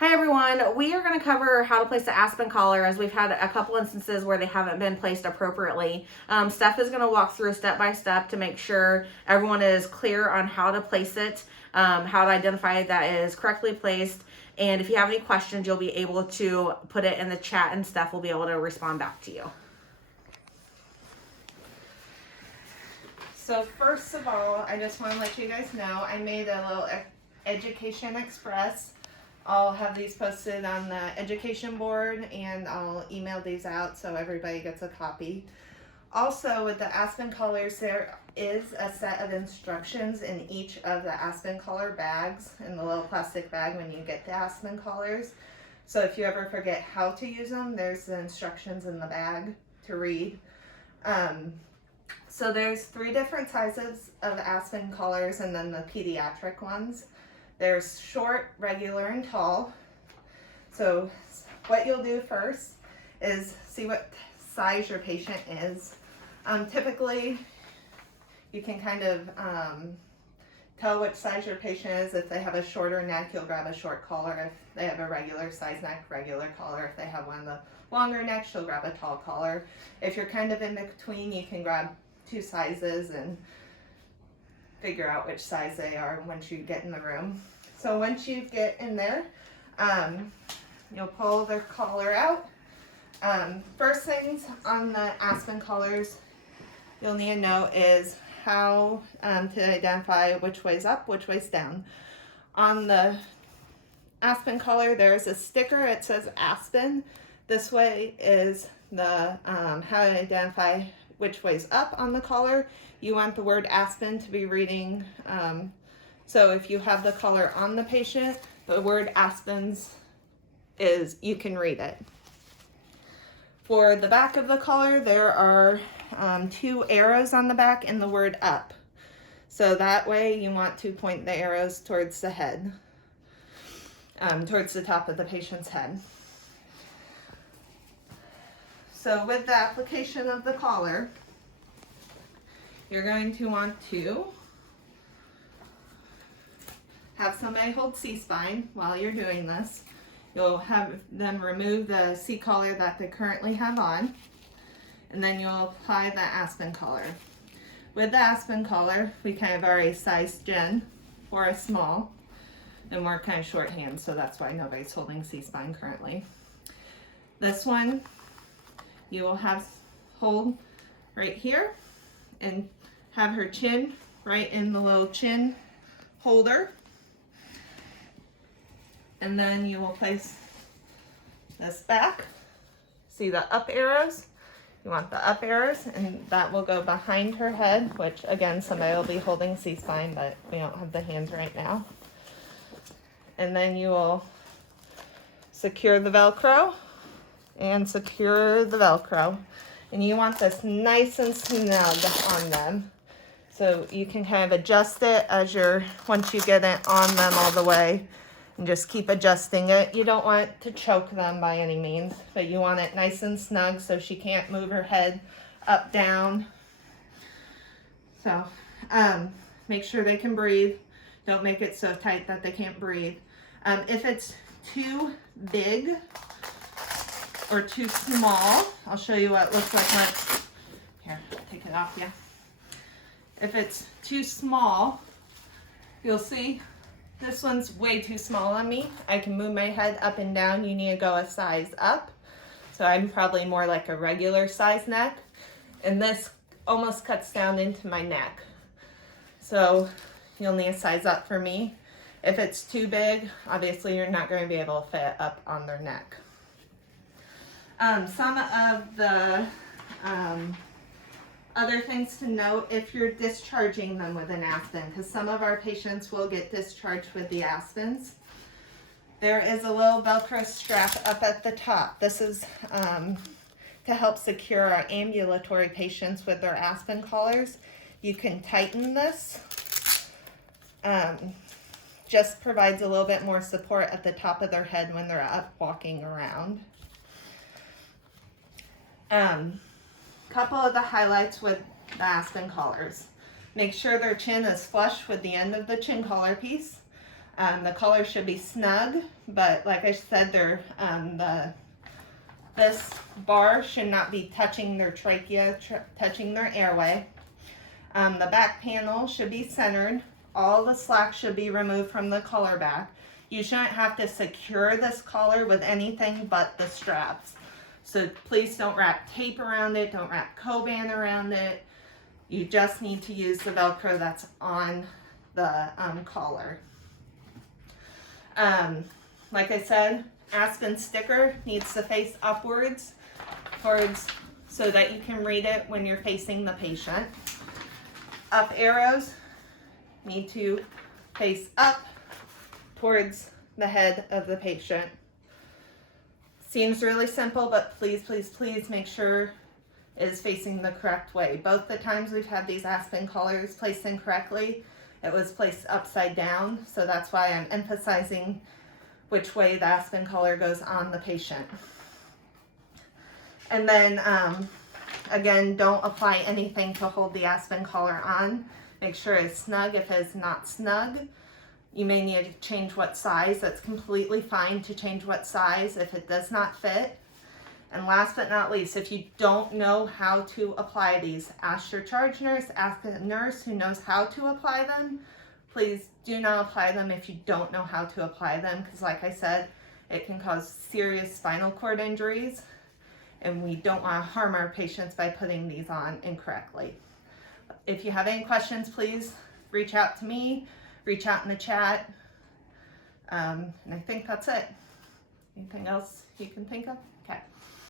Hi everyone, we are going to cover how to place the Aspen collar as we've had a couple instances where they haven't been placed appropriately. Steph is going to walk through step by step to make sure everyone is clear on how to place it, how to identify that it is correctly placed, and if you have any questions you'll be able to put it in the chat and Steph will be able to respond back to you. So first of all, I just want to let you guys know I made a little Education Express. I'll have these posted on the education board and I'll email these out so everybody gets a copy. Also with the Aspen collars, there is a set of instructions in each of the Aspen collar bags, in the little plastic bag when you get the Aspen collars. So if you ever forget how to use them, there's the instructions in the bag to read. So there's 3 different sizes of Aspen collars and then the pediatric ones. There's short, regular, and tall. So what you'll do first is see what size your patient is. Typically, you can kind of tell which size your patient is. If they have a shorter neck, you'll grab a short collar. If they have a regular size neck, regular collar. If they have one of the longer necks, you'll grab a tall collar. If you're kind of in between, you can grab 2 sizes and figure out which size they are once you get in the room. So once you get in there, you'll pull their collar out. First things on the Aspen collars you'll need to know is how to identify which way's up, which way's down. On the Aspen collar, there's a sticker. It says Aspen. This way is the how to identify which way's up on the collar. You want the word Aspen to be reading. So if you have the collar on the patient, the word Aspens is, you can read it. For the back of the collar, there are 2 arrows on the back and the word up. So that way you want to point the arrows towards the head, towards the top of the patient's head. So with the application of the collar, you're going to want to have somebody hold C-spine while you're doing this. You'll have them remove the C-collar that they currently have on, and then you'll apply the Aspen collar. With the Aspen collar, we kind of are a size Jen or a small, and we're kind of shorthand, so that's why nobody's holding C-spine currently. This one, you will have hold right here and have her chin right in the little chin holder. And then you will place this back. See the up arrows? You want the up arrows, and that will go behind her head, which again, somebody will be holding C-spine, but we don't have the hands right now. And then you will secure the Velcro and secure the Velcro. And you want this nice and snug on them. So you can kind of adjust it as once you get it on them all the way, and just keep adjusting it. You don't want to choke them by any means, but you want it nice and snug so she can't move her head up, down. So make sure they can breathe. Don't make it so tight that they can't breathe. If it's too big or too small, I'll show you what it looks like once. Here, take it off, yeah. If it's too small, you'll see this one's way too small on me. I can move my head up and down. You need to go a size up. So I'm probably more like a regular size neck. And this almost cuts down into my neck. So you'll need a size up for me. If it's too big, obviously you're not going to be able to fit up on their neck. Some of the other things to note if you're discharging them with an Aspen, because some of our patients will get discharged with the Aspens. There is a little Velcro strap up at the top. This is to help secure our ambulatory patients with their Aspen collars. You can tighten this. Just provides a little bit more support at the top of their head when they're up walking around. Couple of the highlights with the Aspen collars. Make sure their chin is flush with the end of the chin collar piece. The collar should be snug, but like I said, this bar should not be touching their trachea, touching their airway. The back panel should be centered. All the slack should be removed from the collar back. You shouldn't have to secure this collar with anything but the straps. So please don't wrap tape around it, don't wrap Coban around it. You just need to use the Velcro that's on the collar. Like I said, Aspen sticker needs to face upwards so that you can read it when you're facing the patient. Up arrows need to face up towards the head of the patient. Seems really simple, but please, please, please make sure it is facing the correct way. Both the times we've had these Aspen collars placed incorrectly, it was placed upside down, so that's why I'm emphasizing which way the Aspen collar goes on the patient. And then, again, don't apply anything to hold the Aspen collar on. Make sure it's snug. If it's not snug, you may need to change what size. That's completely fine to change what size if it does not fit. And last but not least, if you don't know how to apply these, ask your charge nurse, ask a nurse who knows how to apply them. Please do not apply them if you don't know how to apply them, because like I said, it can cause serious spinal cord injuries, and we don't want to harm our patients by putting these on incorrectly. If you have any questions, please reach out to me, reach out in the chat, and I think that's it. Anything else you can think of? Okay.